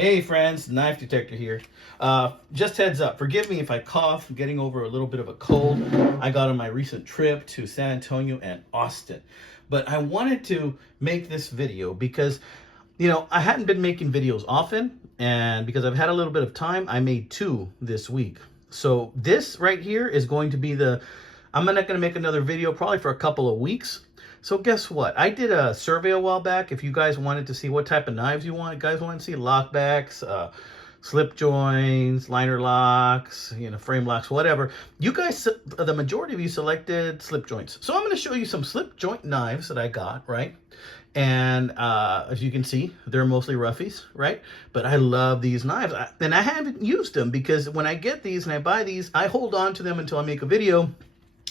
Hey friends, Knife Detector here. Just heads up, forgive me if I cough. I'm getting over a little bit of a cold I got on my recent trip to San Antonio and Austin. But I wanted to make this video because, I hadn't been making videos often, and because I've had a little bit of time, I made two this week. So this right here is going to be I'm not going to make another video probably for a couple of weeks. So guess what? I did a survey a while back. If you guys wanted to see what type of knives you want, guys want to see lockbacks, slip joints, liner locks, frame locks, whatever. You guys, the majority of you selected slip joints. So I'm going to show you some slip joint knives that I got, right? And as you can see, they're mostly roughies, right? But I love these knives. And I haven't used them because when I get these and I buy these, I hold on to them until I make a video.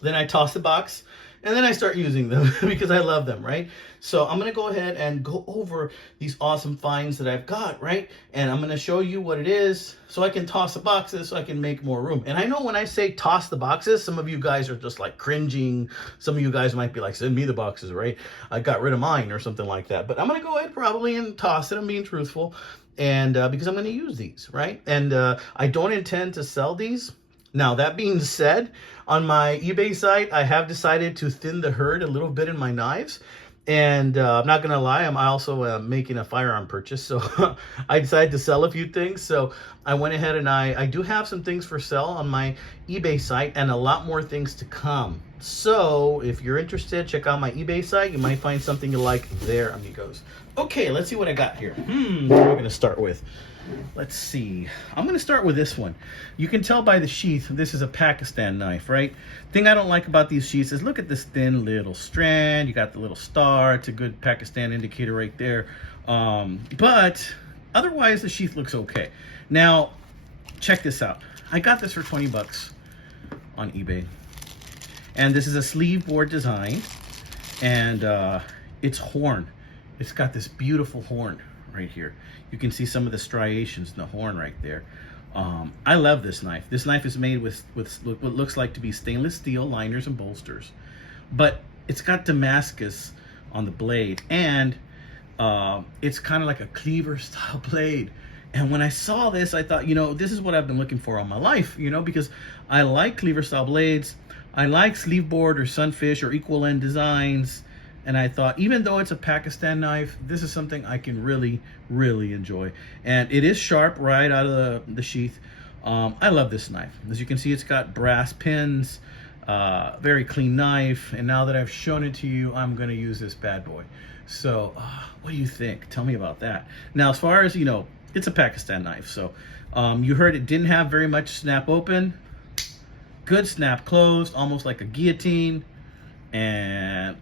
Then I toss the box. And then I start using them because I love them, right? So I'm going to go ahead and go over these awesome finds that I've got, right? And I'm going to show you what it is so I can toss the boxes so I can make more room. And I know when I say toss the boxes, some of you guys are just like cringing. Some of you guys might be like, send me the boxes, right? I got rid of mine or something like that. But I'm going to go ahead probably and toss it. I'm being truthful. And because I'm going to use these, right? And I don't intend to sell these. Now, that being said, on my eBay site, I have decided to thin the herd a little bit in my knives. And I'm not going to lie, I'm also making a firearm purchase. So I decided to sell a few things. So I went ahead and I do have some things for sale on my eBay site and a lot more things to come. So if you're interested, check out my eBay site. You might find something you like there, amigos. Okay, let's see what I got here. What are we going to start with? Let's see. I'm going to start with this one. You can tell by the sheath, this is a Pakistan knife, right? Thing I don't like about these sheaths is look at this thin little strand. You got the little star. It's a good Pakistan indicator right there. But otherwise, the sheath looks okay. Now, check this out. I got this for 20 bucks on eBay. And this is a Sleeveboard design. And it's horn. It's got this beautiful horn right here. You can see some of the striations in the horn right there. I love this knife. This knife is made with what looks like to be stainless steel liners and bolsters, but it's got Damascus on the blade, and it's kind of like a cleaver style blade. And when I saw this, I thought, this is what I've been looking for all my life, because I like cleaver style blades. I like Sleeveboard or Sunfish or equal end designs. And I thought, even though it's a Pakistan knife, this is something I can really, really enjoy. And it is sharp right out of the sheath. I love this knife. As you can see, it's got brass pins, very clean knife. And now that I've shown it to you, I'm going to use this bad boy. So what do you think? Tell me about that. Now, as far as, it's a Pakistan knife. So you heard it didn't have very much snap open. Good snap closed, almost like a guillotine. And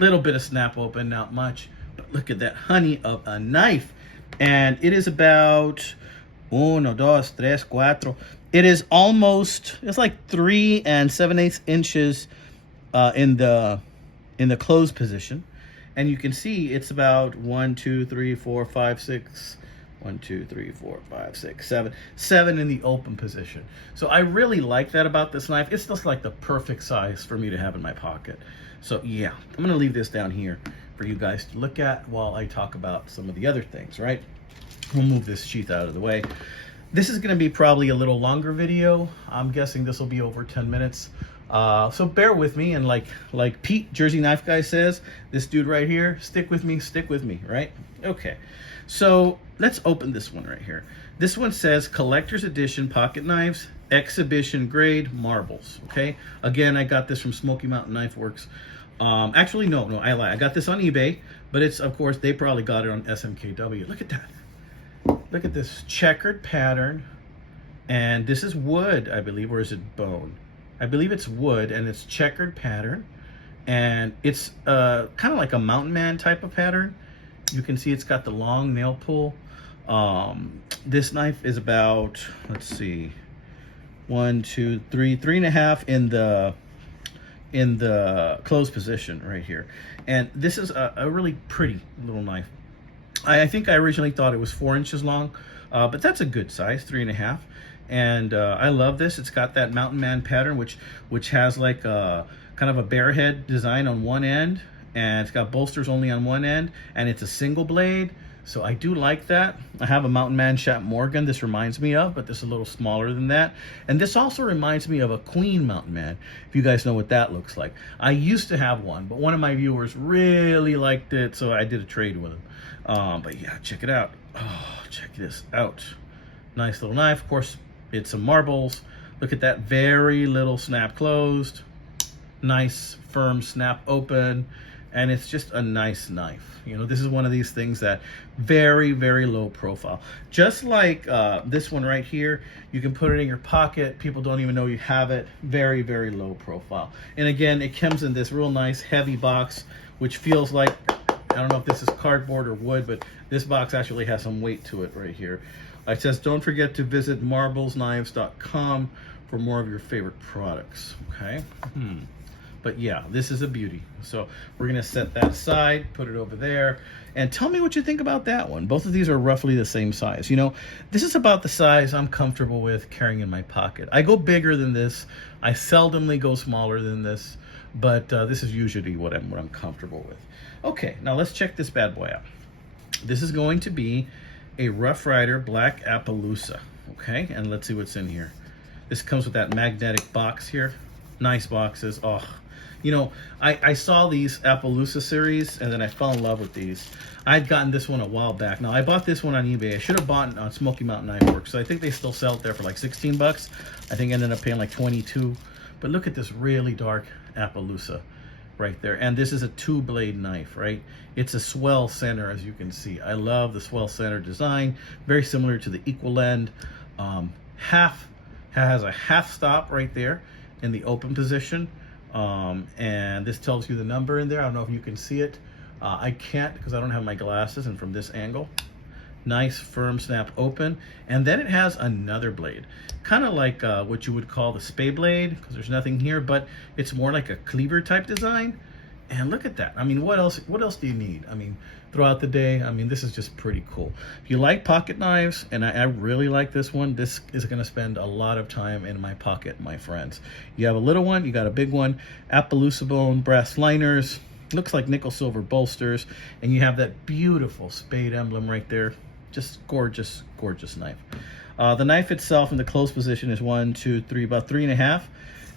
little bit of snap open, not much, but look at that honey of a knife. And it is about 1, 2, 3, 4. It is almost, it's like 3 7/8 inches in the closed position. And you can see it's about 1, 2, 3, 4, 5, 6. 1, 2, 3, 4, 5, 6, 7. 7 in the open position. So I really like that about this knife. It's just like the perfect size for me to have in my pocket. So yeah, I'm going to leave this down here for you guys to look at while I talk about some of the other things, right? We'll move this sheath out of the way. This is going to be probably a little longer video. I'm guessing this will be over 10 minutes. So bear with me, and like Pete, Jersey Knife Guy says, this dude right here, stick with me, right? Okay, so let's open this one right here. This one says Collector's Edition Pocket Knives, Exhibition Grade Marbles, okay? Again, I got this from Smoky Mountain Knife Works. Actually, no, I lie. I got this on eBay, but it's, of course, they probably got it on SMKW. Look at that. Look at this checkered pattern, and this is wood, I believe, or is it bone? I believe it's wood, and it's checkered pattern, and it's kind of like a mountain man type of pattern. You can see it's got the long nail pull. This knife is about, let's see, 1, 2, 3, 3.5 in the closed position right here. And this is a really pretty little knife. I think I originally thought it was 4 inches long, but that's a good size, 3.5. And I love this. It's got that mountain man pattern, which has like a kind of a bear head design on one end, and it's got bolsters only on one end, and it's a single blade. So I do like that. I have a Mountain Man Shat Morgan this reminds me of, but this is a little smaller than that. And this also reminds me of a Queen Mountain Man, if you guys know what that looks like. I used to have one, but one of my viewers really liked it, so I did a trade with him. But yeah, check it out. Oh, check this out. Nice little knife. Of course, it's some marbles. Look at that, very little snap closed. Nice, firm snap open. And it's just a nice knife. You know, this is one of these things that very, very low profile. Just like this one right here, you can put it in your pocket. People don't even know you have it. Very, very low profile. And again, it comes in this real nice heavy box, which feels like, I don't know if this is cardboard or wood, but this box actually has some weight to it right here. It says, don't forget to visit marblesknives.com for more of your favorite products. Okay. But yeah, this is a beauty. So we're gonna set that aside, put it over there, and tell me what you think about that one. Both of these are roughly the same size. You know, this is about the size I'm comfortable with carrying in my pocket. I go bigger than this. I seldomly go smaller than this, but this is usually what I'm comfortable with. Okay, now let's check this bad boy out. This is going to be a Rough Ryder Black Appaloosa. Okay, and let's see what's in here. This comes with that magnetic box here. Nice boxes. Oh, you know, I saw these Appaloosa series and then I fell in love with these. I'd gotten this one a while back. Now I bought this one on eBay. I should have bought it on Smoky Mountain Knife Works. So I think they still sell it there for like 16 bucks. I think I ended up paying like 22. But look at this really dark Appaloosa right there. And this is a 2-blade knife, right? It's a swell center, as you can see. I love the swell center design. Very similar to the equal end. Has a half stop right there in the open position. And this tells you the number in there. I don't know if you can see it. I can't because I don't have my glasses, and from this angle, nice firm snap open. And then it has another blade, kind of like what you would call the Spade blade, because there's nothing here, but it's more like a cleaver type design. And look at that. I mean, what else do you need? I mean, throughout the day, I mean, this is just pretty cool. If you like pocket knives, and I really like this one, this is going to spend a lot of time in my pocket, my friends. You have a little one, you got a big one, Appaloosa bone, brass liners, looks like nickel silver bolsters, and you have that beautiful Spade emblem right there. Just gorgeous, gorgeous knife. The knife itself in the closed position is 1, 2, 3, about 3.5.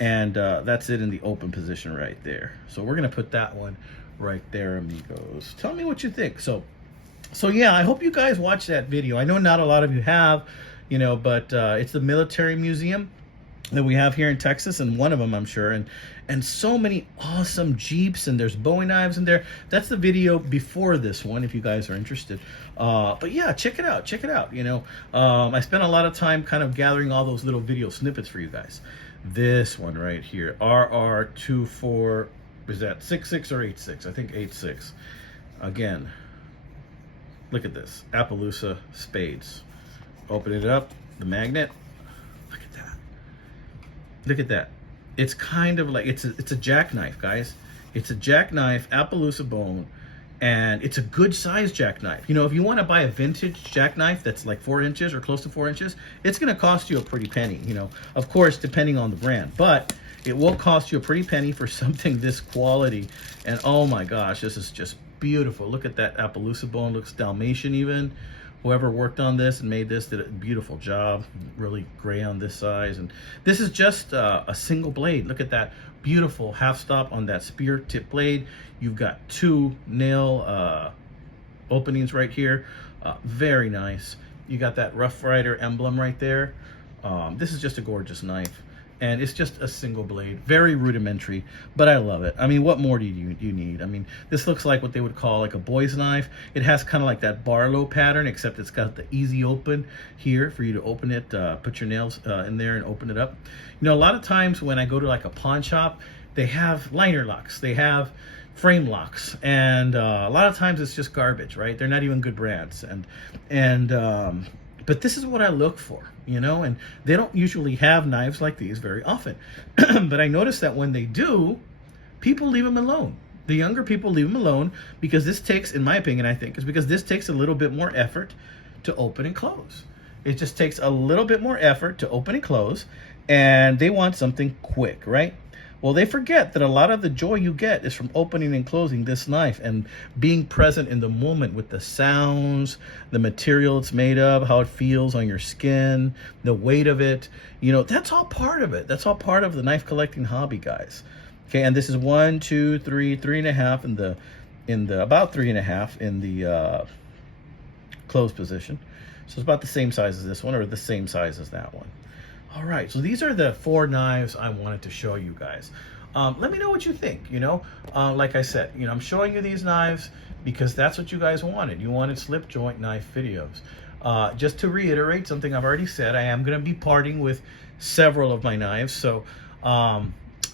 And that's it in the open position right there. So we're gonna put that one right there, amigos. Tell me what you think. So yeah, I hope you guys watch that video. I know not a lot of you have, you know, but it's the military museum that we have here in Texas, and one of them, I'm sure, and so many awesome Jeeps, and there's Bowie knives in there. That's the video before this one, if you guys are interested. But yeah, check it out. You know, I spent a lot of time kind of gathering all those little video snippets for you guys. This one right here, RR24, is that 6.6 or 8.6? I think 8.6. Again, look at this, Appaloosa Spades. Open it up, the magnet. Look at that. Look at that. It's kind of like, it's a jackknife, guys. It's a jackknife, Appaloosa bone, and it's a good size jackknife. You know, if you want to buy a vintage jackknife that's like 4 inches or close to 4 inches, it's going to cost you a pretty penny, you know, of course, depending on the brand, but it will cost you a pretty penny for something this quality. And oh my gosh, this is just beautiful. Look at that Appaloosa bone, looks Dalmatian even. Whoever worked on this and made this did a beautiful job. Really gray on this size. And this is just a single blade. Look at that beautiful half stop on that spear tip blade. You've got 2 nail openings right here. Very nice. You got that Rough Ryder emblem right there. This is just a gorgeous knife. And it's just a single blade, very rudimentary, but I love it. I mean, what more do you need? I mean, this looks like what they would call like a boy's knife. It has kind of like that Barlow pattern, except it's got the easy open here for you to open it, put your nails in there and open it up. You know, a lot of times when I go to like a pawn shop, they have liner locks, they have frame locks, and a lot of times it's just garbage, right? They're not even good brands, but this is what I look for, you know, and they don't usually have knives like these very often. But I noticed that when they do, people leave them alone. The younger people leave them alone because this takes, in my opinion, I think, is because this takes a little bit more effort to open and close. It just takes a little bit more effort to open and close, and they want something quick, right? Well, they forget that a lot of the joy you get is from opening and closing this knife and being present in the moment with the sounds, the material it's made of, how it feels on your skin, the weight of it. You know, that's all part of it. That's all part of the knife collecting hobby, guys. Okay, and this is 1, 2, 3, 3.5 in the about 3.5 in the closed position. So it's about the same size as this one, or the same size as that one. All right, so these are the 4 knives I wanted to show you guys. Let me know what you think, you know. Like I said, you know, I'm showing you these knives because that's what you guys wanted. You wanted slip joint knife videos. Just to reiterate something I've already said, I am going to be parting with several of my knives. So,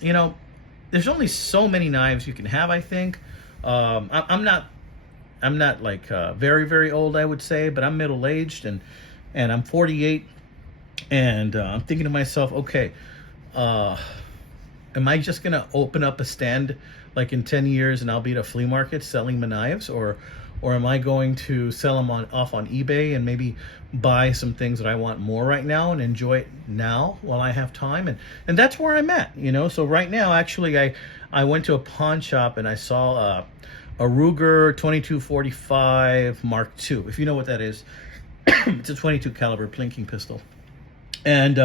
you know, there's only so many knives you can have, I think. I'm not like very, very old, I would say, but I'm middle-aged, and I'm 48. And I'm thinking to myself, okay, am I just going to open up a stand like in 10 years and I'll be at a flea market selling my knives? Or am I going to sell them off on eBay and maybe buy some things that I want more right now and enjoy it now while I have time? And that's where I'm at, you know? So right now, actually, I went to a pawn shop and I saw a Ruger 2245 Mark II. If you know what that is, it's a 22 caliber plinking pistol. And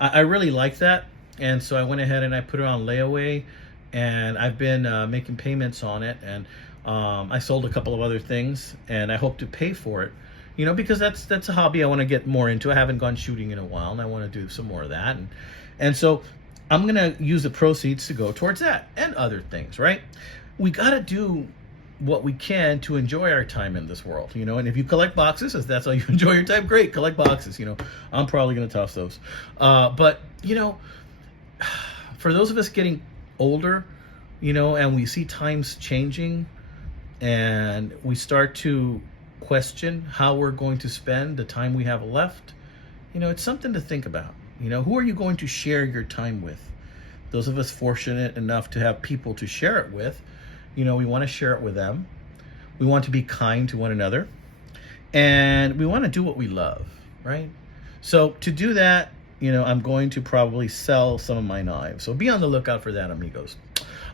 I really like that, and so I went ahead and I put it on layaway, and I've been making payments on it, and I sold a couple of other things, and I hope to pay for it, you know, because that's a hobby I want to get more into. I haven't gone shooting in a while, and I want to do some more of that, and so I'm gonna use the proceeds to go towards that and other things, right? We gotta do what we can to enjoy our time in this world, you know. And if you collect boxes, if that's how you enjoy your time, great, collect boxes, you know. I'm probably gonna toss those, but you know, for those of us getting older, you know, and we see times changing, and we start to question how we're going to spend the time we have left, you know, it's something to think about. You know, who are you going to share your time with? Those of us fortunate enough to have people to share it with, you know, we want to share it with them. We want to be kind to one another, and we want to do what we love, right? So to do that, you know, I'm going to probably sell some of my knives. So be on the lookout for that, amigos.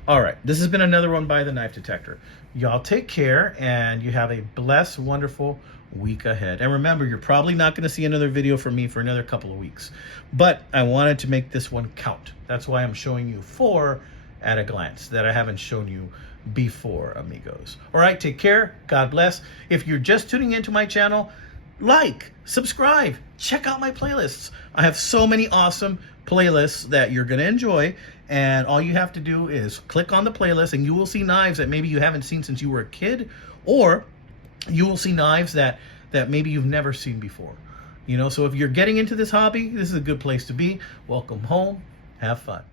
All right, this has been another one by the Knife Detector. Y'all take care, and you have a blessed, wonderful week ahead. And remember, you're probably not going to see another video from me for another couple of weeks, but I wanted to make this one count. That's why I'm showing you 4 at a glance that I haven't shown you before, amigos. All right, take care. God bless. If you're just tuning into my channel, like, subscribe, check out my playlists. I have so many awesome playlists that you're going to enjoy, and all you have to do is click on the playlist, and you will see knives that maybe you haven't seen since you were a kid, or you will see knives that maybe you've never seen before. You know, so if you're getting into this hobby, this is a good place to be. Welcome home. Have fun.